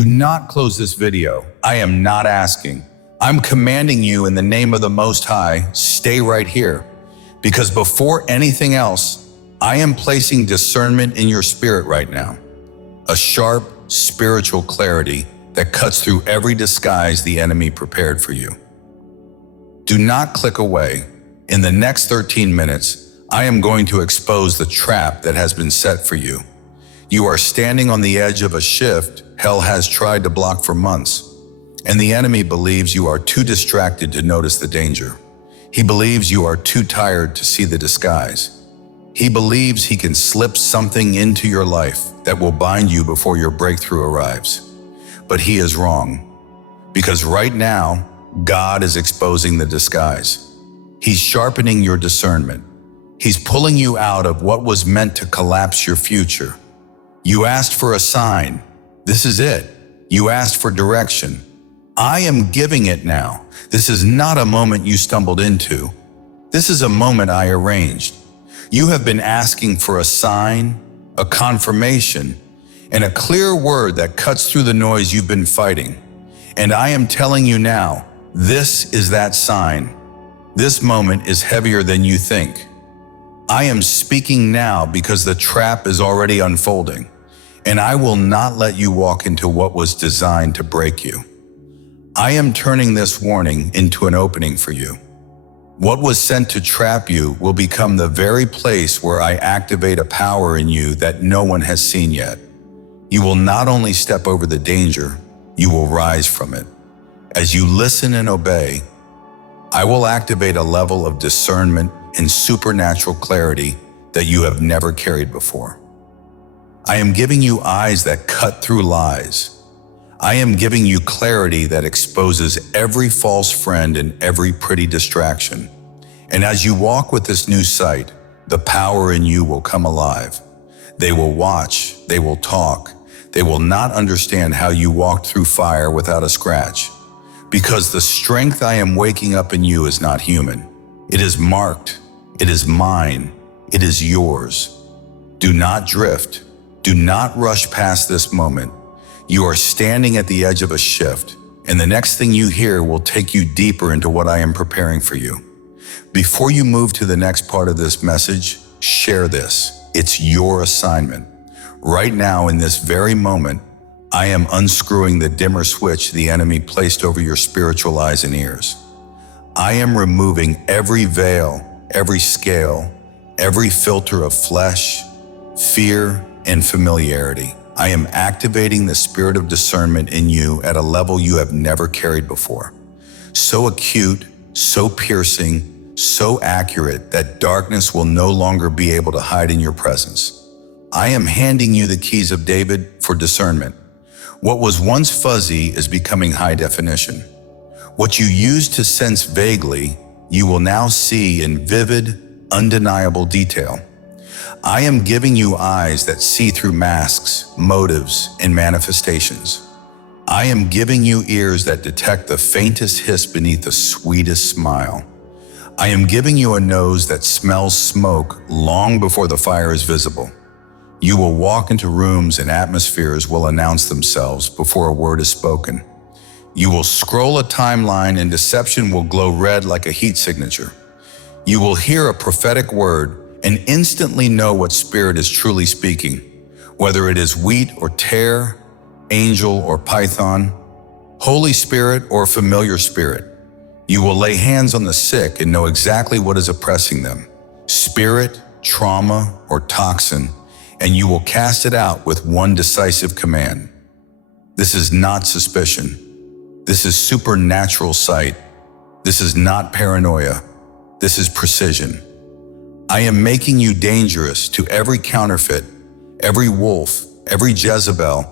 Do not close this video. I am not asking. I'm commanding you in the name of the Most High, stay right here. Because before anything else, I am placing discernment in your spirit right now. A sharp, spiritual clarity that cuts through every disguise the enemy prepared for you. Do not click away. In the next 13 minutes, I am going to expose the trap that has been set for you. You are standing on the edge of a shift hell has tried to block for months, and the enemy believes you are too distracted to notice the danger. He believes you are too tired to see the disguise. He believes he can slip something into your life that will bind you before your breakthrough arrives. But he is wrong, because right now, God is exposing the disguise. He's sharpening your discernment. He's pulling you out of what was meant to collapse your future. You asked for a sign. This is it. You asked for direction. I am giving it now. This is not a moment you stumbled into. This is a moment I arranged. You have been asking for a sign, a confirmation, and a clear word that cuts through the noise you've been fighting. And I am telling you now, this is that sign. This moment is heavier than you think. I am speaking now because the trap is already unfolding, and I will not let you walk into what was designed to break you. I am turning this warning into an opening for you. What was sent to trap you will become the very place where I activate a power in you that no one has seen yet. You will not only step over the danger, you will rise from it. As you listen and obey, I will activate a level of discernment and supernatural clarity that you have never carried before. I am giving you eyes that cut through lies. I am giving you clarity that exposes every false friend and every pretty distraction. And as you walk with this new sight, the power in you will come alive. They will watch, they will talk, they will not understand how you walked through fire without a scratch. Because the strength I am waking up in you is not human. It is marked. It is mine. It is yours. Do not drift. Do not rush past this moment. You are standing at the edge of a shift, and the next thing you hear will take you deeper into what I am preparing for you. Before you move to the next part of this message, share this. It's your assignment. Right now, in this very moment, I am unscrewing the dimmer switch the enemy placed over your spiritual eyes and ears. I am removing every veil, every scale, every filter of flesh, fear, and familiarity. I am activating the spirit of discernment in you at a level you have never carried before. So acute, so piercing, so accurate that darkness will no longer be able to hide in your presence. I am handing you the keys of David for discernment. What was once fuzzy is becoming high definition. What you used to sense vaguely, you will now see in vivid, undeniable detail. I am giving you eyes that see through masks, motives, and manifestations. I am giving you ears that detect the faintest hiss beneath the sweetest smile. I am giving you a nose that smells smoke long before the fire is visible. You will walk into rooms and atmospheres will announce themselves before a word is spoken. You will scroll a timeline and deception will glow red like a heat signature. You will hear a prophetic word and instantly know what spirit is truly speaking, whether it is wheat or tare, angel or python, Holy Spirit or familiar spirit. You will lay hands on the sick and know exactly what is oppressing them, spirit, trauma, or toxin, and you will cast it out with one decisive command. This is not suspicion. This is supernatural sight. This is not paranoia. This is precision. I am making you dangerous to every counterfeit, every wolf, every Jezebel,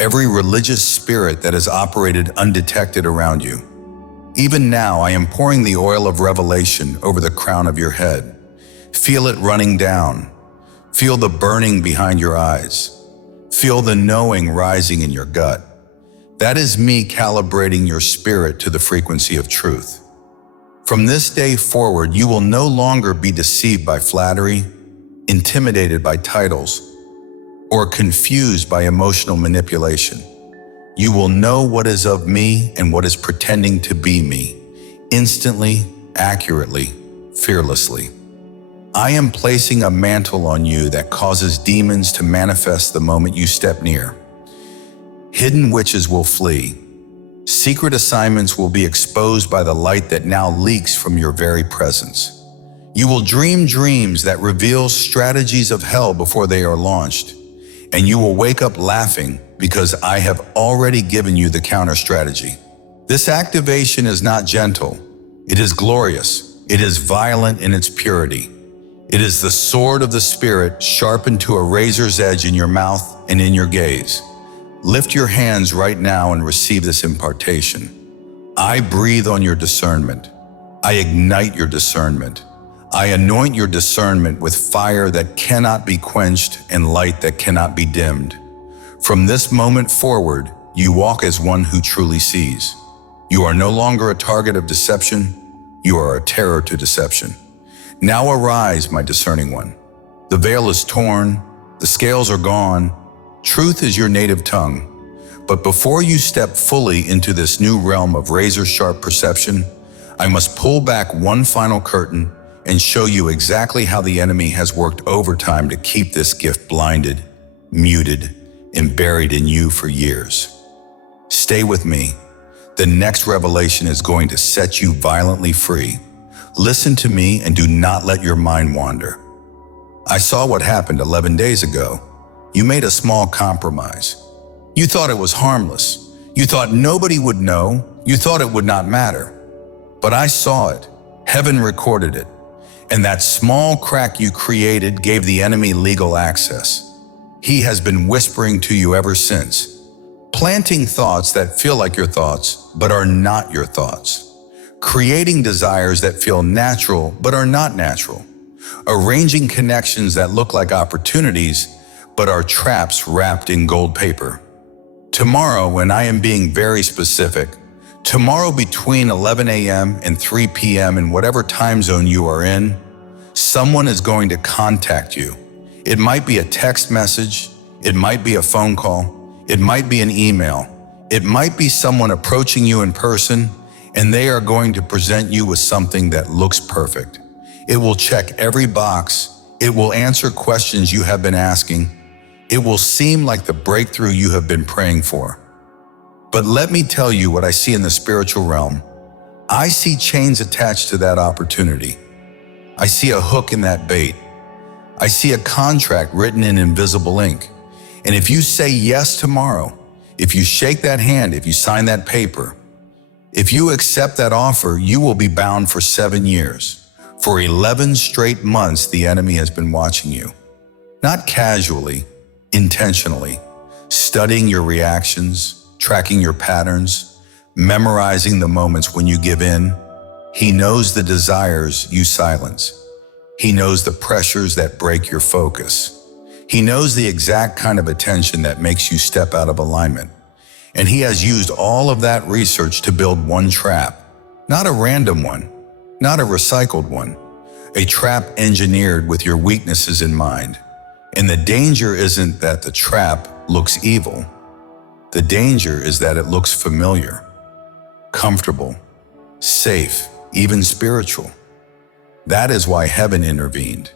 every religious spirit that has operated undetected around you. Even now, I am pouring the oil of revelation over the crown of your head. Feel it running down. Feel the burning behind your eyes. Feel the knowing rising in your gut. That is me calibrating your spirit to the frequency of truth. From this day forward, you will no longer be deceived by flattery, intimidated by titles, or confused by emotional manipulation. You will know what is of me and what is pretending to be me, instantly, accurately, fearlessly. I am placing a mantle on you that causes demons to manifest the moment you step near. Hidden witches will flee. Secret assignments will be exposed by the light that now leaks from your very presence. You will dream dreams that reveal strategies of hell before they are launched, and you will wake up laughing because I have already given you the counter strategy. This activation is not gentle. It is glorious. It is violent in its purity. It is the sword of the Spirit sharpened to a razor's edge in your mouth and in your gaze. Lift your hands right now and receive this impartation. I breathe on your discernment. I ignite your discernment. I anoint your discernment with fire that cannot be quenched and light that cannot be dimmed. From this moment forward, you walk as one who truly sees. You are no longer a target of deception. You are a terror to deception. Now arise, my discerning one. The veil is torn, the scales are gone, truth is your native tongue. But before you step fully into this new realm of razor-sharp perception, I must pull back one final curtain and show you exactly how the enemy has worked overtime to keep this gift blinded, muted, and buried in you for years. Stay with me. The next revelation is going to set you violently free. Listen to me and do not let your mind wander. I saw what happened 11 days ago. You made a small compromise. You thought it was harmless. You thought nobody would know. You thought it would not matter. But I saw it. Heaven recorded it. And that small crack you created gave the enemy legal access. He has been whispering to you ever since, planting thoughts that feel like your thoughts, but are not your thoughts. Creating desires that feel natural but are not natural, arranging connections that look like opportunities but are traps wrapped in gold paper. Tomorrow, and I am being very specific, tomorrow between 11 a.m. and 3 p.m. in whatever time zone you are in, someone is going to contact you. It might be a text message, it might be a phone call, it might be an email, it might be someone approaching you in person, and they are going to present you with something that looks perfect. It will check every box. It will answer questions you have been asking. It will seem like the breakthrough you have been praying for. But let me tell you what I see in the spiritual realm. I see chains attached to that opportunity. I see a hook in that bait. I see a contract written in invisible ink. And if you say yes tomorrow, if you shake that hand, if you sign that paper, if you accept that offer, you will be bound for 7 years. For 11 straight months, the enemy has been watching you. Not casually, intentionally, studying your reactions, tracking your patterns, memorizing the moments when you give in. He knows the desires you silence. He knows the pressures that break your focus. He knows the exact kind of attention that makes you step out of alignment. And he has used all of that research to build one trap, not a random one, not a recycled one, a trap engineered with your weaknesses in mind. And the danger isn't that the trap looks evil. The danger is that it looks familiar, comfortable, safe, even spiritual. That is why heaven intervened.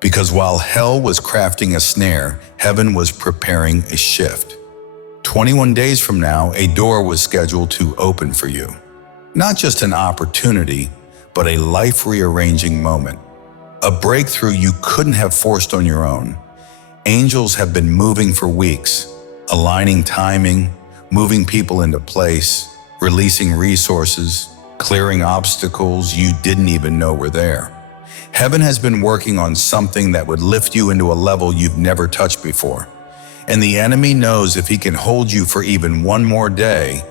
Because while hell was crafting a snare, heaven was preparing a shift. 21 days from now, a door was scheduled to open for you. Not just an opportunity, but a life-rearranging moment. A breakthrough you couldn't have forced on your own. Angels have been moving for weeks, aligning timing, moving people into place, releasing resources, clearing obstacles you didn't even know were there. Heaven has been working on something that would lift you into a level you've never touched before. And the enemy knows if he can hold you for even one more day,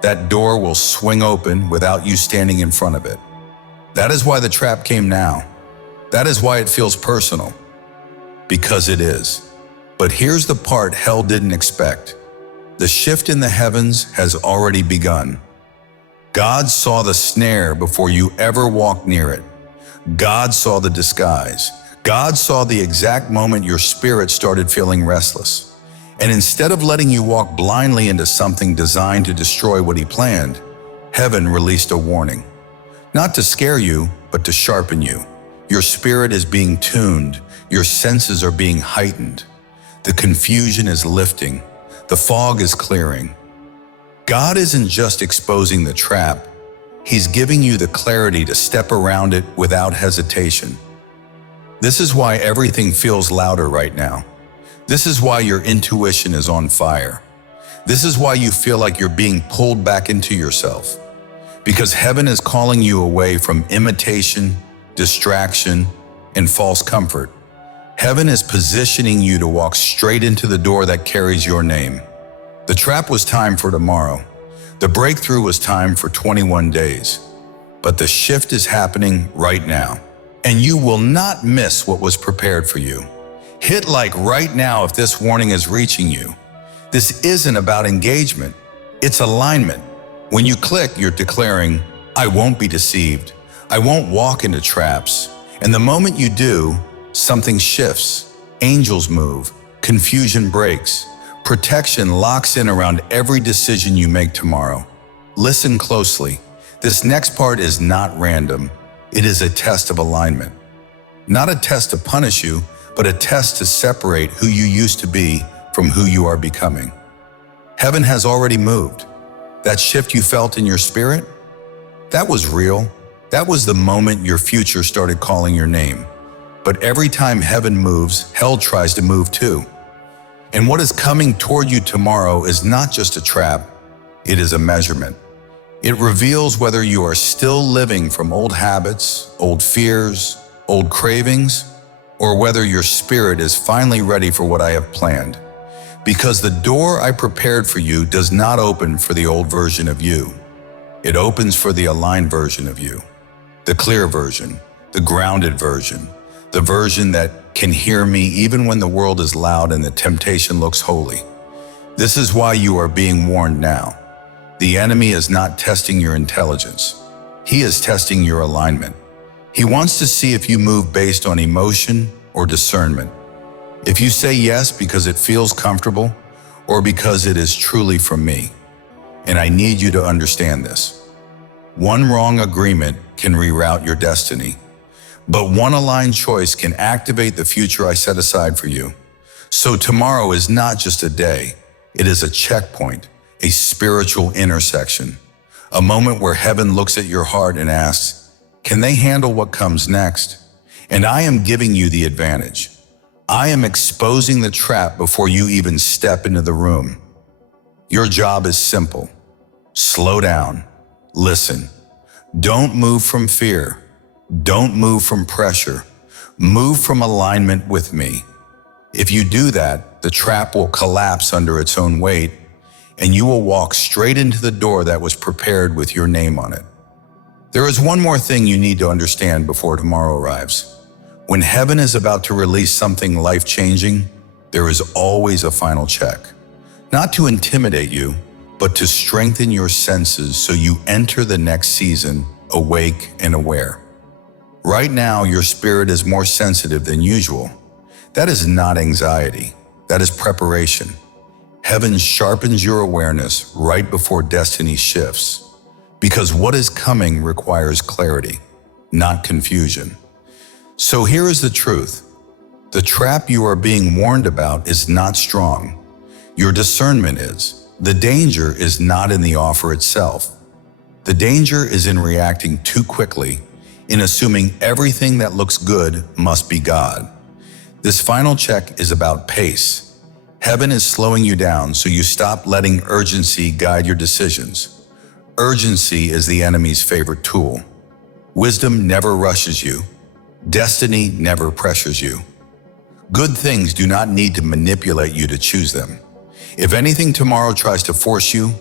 that door will swing open without you standing in front of it. That is why the trap came now. That is why it feels personal. Because it is. But here's the part hell didn't expect. The shift in the heavens has already begun. God saw the snare before you ever walked near it. God saw the disguise. God saw the exact moment your spirit started feeling restless. And instead of letting you walk blindly into something designed to destroy what he planned, heaven released a warning. Not to scare you, but to sharpen you. Your spirit is being tuned. Your senses are being heightened. The confusion is lifting. The fog is clearing. God isn't just exposing the trap. He's giving you the clarity to step around it without hesitation. This is why everything feels louder right now. This is why your intuition is on fire. This is why you feel like you're being pulled back into yourself. Because heaven is calling you away from imitation, distraction, and false comfort. Heaven is positioning you to walk straight into the door that carries your name. The trap was time for tomorrow. The breakthrough was time for 21 days. But the shift is happening right now. And you will not miss what was prepared for you. Hit like right now if this warning is reaching you. This isn't about engagement. It's alignment. When you click, you're declaring, I won't be deceived. I won't walk into traps. And the moment you do, something shifts. Angels move. Confusion breaks. Protection locks in around every decision you make tomorrow. Listen closely. This next part is not random. It is a test of alignment. Not a test to punish you, but a test to separate who you used to be from who you are becoming. Heaven has already moved. That shift you felt in your spirit, that was real. That was the moment your future started calling your name. But every time heaven moves, hell tries to move too. And what is coming toward you tomorrow is not just a trap, it is a measurement. It reveals whether you are still living from old habits, old fears, old cravings, or whether your spirit is finally ready for what I have planned. Because the door I prepared for you does not open for the old version of you. It opens for the aligned version of you. The clear version, the grounded version, the version that can hear me even when the world is loud and the temptation looks holy. This is why you are being warned now. The enemy is not testing your intelligence. He is testing your alignment. He wants to see if you move based on emotion or discernment. If you say yes because it feels comfortable or because it is truly from me. And I need you to understand this. One wrong agreement can reroute your destiny, but one aligned choice can activate the future I set aside for you. So tomorrow is not just a day, it is a checkpoint, a spiritual intersection, a moment where heaven looks at your heart and asks, can they handle what comes next? And I am giving you the advantage. I am exposing the trap before you even step into the room. Your job is simple. Slow down. Listen. Don't move from fear. Don't move from pressure. Move from alignment with me. If you do that, the trap will collapse under its own weight, and you will walk straight into the door that was prepared with your name on it. There is one more thing you need to understand before tomorrow arrives. When heaven is about to release something life-changing, there is always a final check. Not to intimidate you, but to strengthen your senses so you enter the next season awake and aware. Right now, your spirit is more sensitive than usual. That is not anxiety. That is preparation. Heaven sharpens your awareness right before destiny shifts. Because what is coming requires clarity, not confusion. So here is the truth. The trap you are being warned about is not strong. Your discernment is. The danger is not in the offer itself. The danger is in reacting too quickly, in assuming everything that looks good must be God. This final check is about pace. Heaven is slowing you down so you stop letting urgency guide your decisions. Urgency is the enemy's favorite tool. Wisdom never rushes you. Destiny never pressures you. Good things do not need to manipulate you to choose them. If anything tomorrow tries to force you,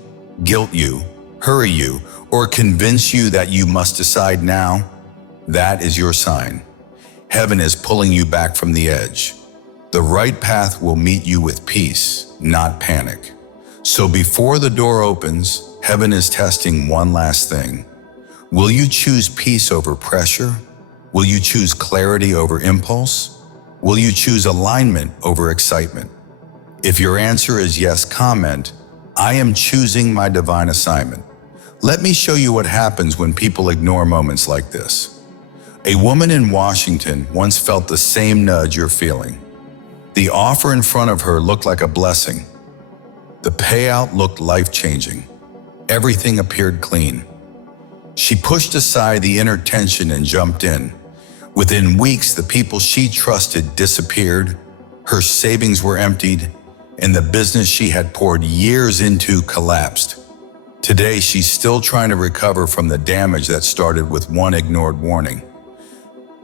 guilt you, hurry you, or convince you that you must decide now, that is your sign. Heaven is pulling you back from the edge. The right path will meet you with peace, not panic. So before the door opens, heaven is testing one last thing. Will you choose peace over pressure? Will you choose clarity over impulse? Will you choose alignment over excitement? If your answer is yes, comment, I am choosing my divine assignment. Let me show you what happens when people ignore moments like this. A woman in Washington once felt the same nudge you're feeling. The offer in front of her looked like a blessing. The payout looked life-changing. Everything appeared clean. She pushed aside the inner tension and jumped in. Within weeks, the people she trusted disappeared, her savings were emptied, and the business she had poured years into collapsed. Today, she's still trying to recover from the damage that started with one ignored warning.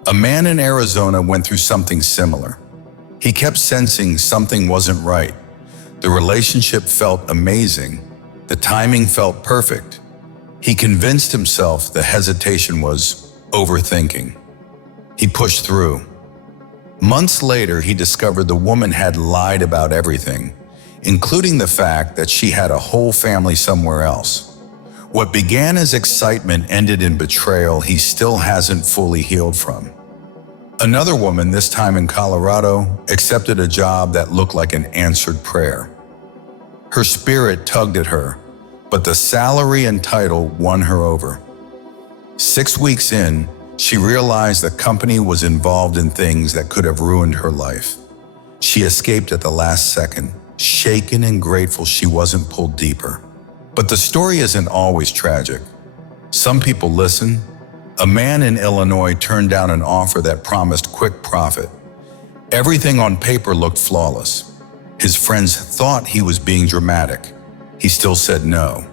A man in Arizona went through something similar. He kept sensing something wasn't right. The relationship felt amazing. The timing felt perfect. He convinced himself the hesitation was overthinking. He pushed through. Months later, he discovered the woman had lied about everything, including the fact that she had a whole family somewhere else. What began as excitement ended in betrayal he still hasn't fully healed from. Another woman, this time in Colorado, accepted a job that looked like an answered prayer. Her spirit tugged at her, but the salary and title won her over. 6 weeks in, she realized the company was involved in things that could have ruined her life. She escaped at the last second, shaken and grateful she wasn't pulled deeper. But the story isn't always tragic. Some people listen. A man in Illinois turned down an offer that promised quick profit. Everything on paper looked flawless. His friends thought he was being dramatic. He still said no.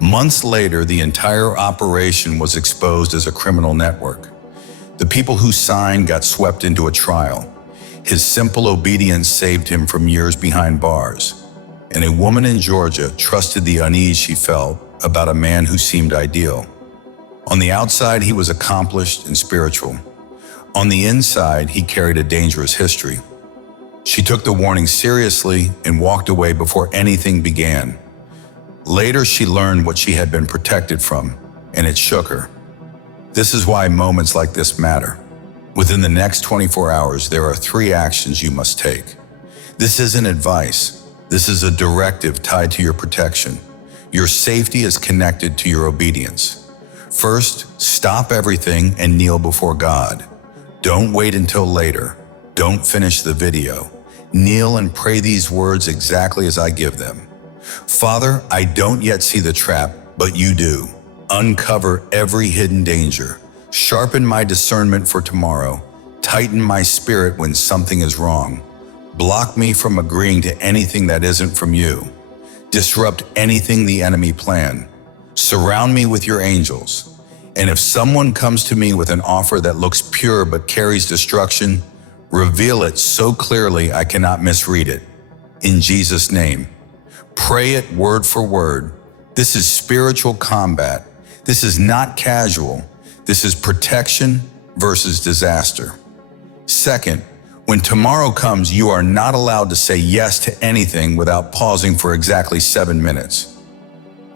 Months later, the entire operation was exposed as a criminal network. The people who signed got swept into a trial. His simple obedience saved him from years behind bars. And a woman in Georgia trusted the unease she felt about a man who seemed ideal. On the outside, he was accomplished and spiritual. On the inside, he carried a dangerous history. She took the warning seriously and walked away before anything began. Later, she learned what she had been protected from, and it shook her. This is why moments like this matter. Within the next 24 hours, there are 3 actions you must take. This isn't advice. This is a directive tied to your protection. Your safety is connected to your obedience. First, stop everything and kneel before God. Don't wait until later. Don't finish the video. Kneel and pray these words exactly as I give them. Father, I don't yet see the trap, but you do. Uncover every hidden danger. Sharpen my discernment for tomorrow. Tighten my spirit when something is wrong. Block me from agreeing to anything that isn't from you. Disrupt anything the enemy planned. Surround me with your angels. And if someone comes to me with an offer that looks pure but carries destruction, reveal it so clearly I cannot misread it. In Jesus' name. Pray it word for word. This is spiritual combat. This is not casual. This is protection versus disaster. Second, when tomorrow comes, you are not allowed to say yes to anything without pausing for exactly 7 minutes.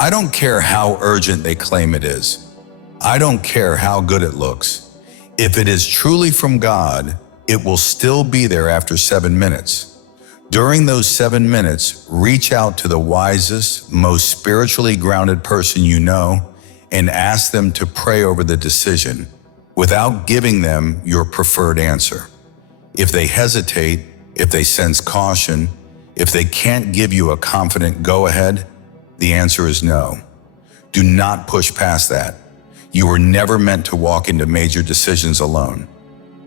I don't care how urgent they claim it is. I don't care how good it looks. If it is truly from God, it will still be there after 7 minutes. During those 7 minutes, reach out to the wisest, most spiritually grounded person you know and ask them to pray over the decision without giving them your preferred answer. If they hesitate, if they sense caution, if they can't give you a confident go-ahead, the answer is no. Do not push past that. You were never meant to walk into major decisions alone.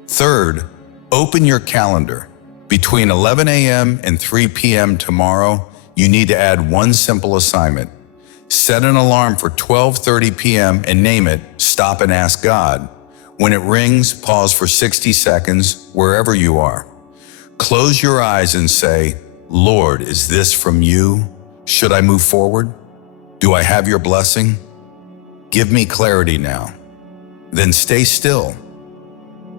Third, open your calendar. Between 11 a.m. and 3 p.m. tomorrow, you need to add one simple assignment. Set an alarm for 12:30 p.m. and name it Stop and Ask God. When it rings, pause for 60 seconds wherever you are. Close your eyes and say, Lord, is this from you? Should I move forward? Do I have your blessing? Give me clarity now. Then stay still.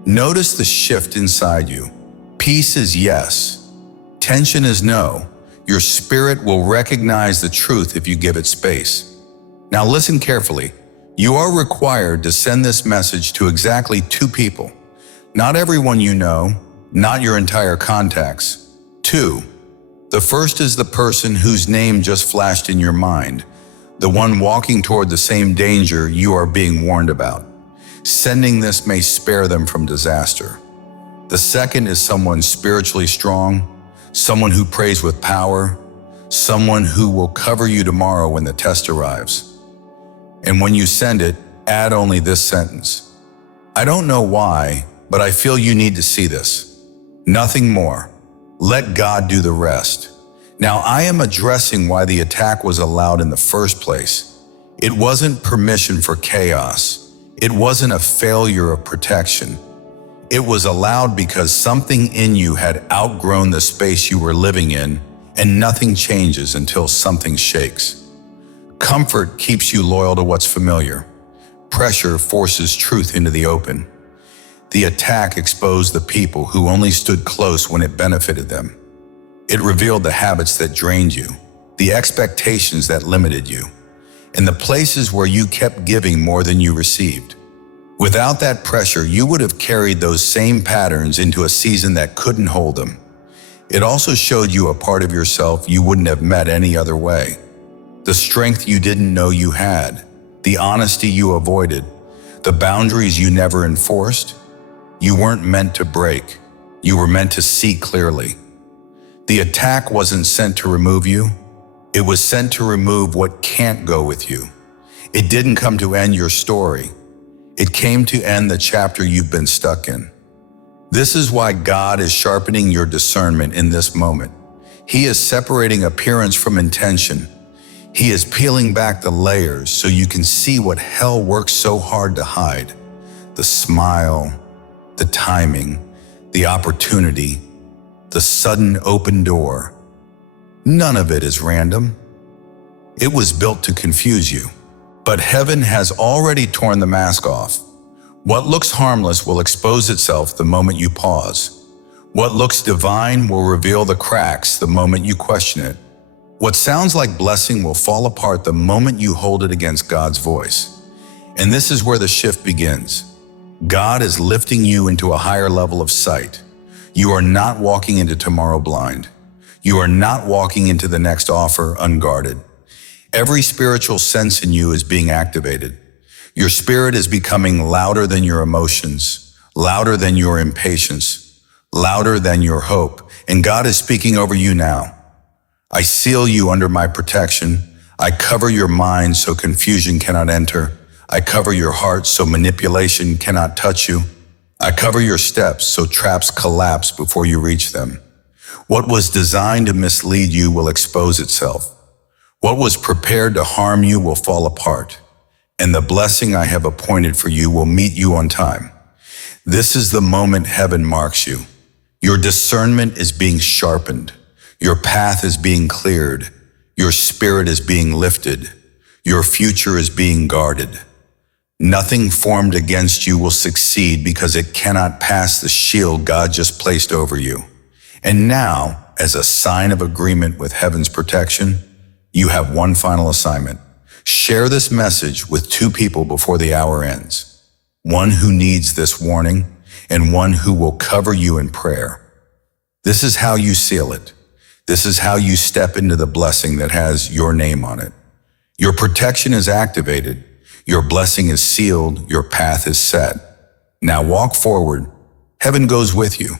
Notice the shift inside you. Peace is yes. Tension is no. Your spirit will recognize the truth if you give it space. Now listen carefully. You are required to send this message to exactly 2 people. Not everyone you know, not your entire contacts. 2. The first is the person whose name just flashed in your mind, the one walking toward the same danger you are being warned about. Sending this may spare them from disaster. The second is someone spiritually strong, someone who prays with power, someone who will cover you tomorrow when the test arrives. And when you send it, add only this sentence: I don't know why, but I feel you need to see this. Nothing more. Let God do the rest. Now, I am addressing why the attack was allowed in the first place. It wasn't permission for chaos. It wasn't a failure of protection. It was allowed because something in you had outgrown the space you were living in, and nothing changes until something shakes. Comfort keeps you loyal to what's familiar. Pressure forces truth into the open. The attack exposed the people who only stood close when it benefited them. It revealed the habits that drained you, the expectations that limited you, and the places where you kept giving more than you received. Without that pressure, you would have carried those same patterns into a season that couldn't hold them. It also showed you a part of yourself you wouldn't have met any other way. The strength you didn't know you had, the honesty you avoided, the boundaries you never enforced. You weren't meant to break. You were meant to see clearly. The attack wasn't sent to remove you. It was sent to remove what can't go with you. It didn't come to end your story. It came to end the chapter you've been stuck in. This is why God is sharpening your discernment in this moment. He is separating appearance from intention. He is peeling back the layers so you can see what hell works so hard to hide. The smile, the timing, the opportunity, the sudden open door. None of it is random. It was built to confuse you. But heaven has already torn the mask off. What looks harmless will expose itself the moment you pause. What looks divine will reveal the cracks the moment you question it. What sounds like blessing will fall apart the moment you hold it against God's voice. And this is where the shift begins. God is lifting you into a higher level of sight. You are not walking into tomorrow blind. You are not walking into the next offer unguarded. Every spiritual sense in you is being activated. Your spirit is becoming louder than your emotions, louder than your impatience, louder than your hope. And God is speaking over you now. I seal you under my protection. I cover your mind so confusion cannot enter. I cover your heart so manipulation cannot touch you. I cover your steps so traps collapse before you reach them. What was designed to mislead you will expose itself. What was prepared to harm you will fall apart. And the blessing I have appointed for you will meet you on time. This is the moment heaven marks you. Your discernment is being sharpened. Your path is being cleared. Your spirit is being lifted. Your future is being guarded. Nothing formed against you will succeed because it cannot pass the shield God just placed over you. And now, as a sign of agreement with heaven's protection, you have one final assignment. Share this message with 2 people before the hour ends. One who needs this warning and one who will cover you in prayer. This is how you seal it. This is how you step into the blessing that has your name on it. Your protection is activated. Your blessing is sealed. Your path is set. Now walk forward. Heaven goes with you.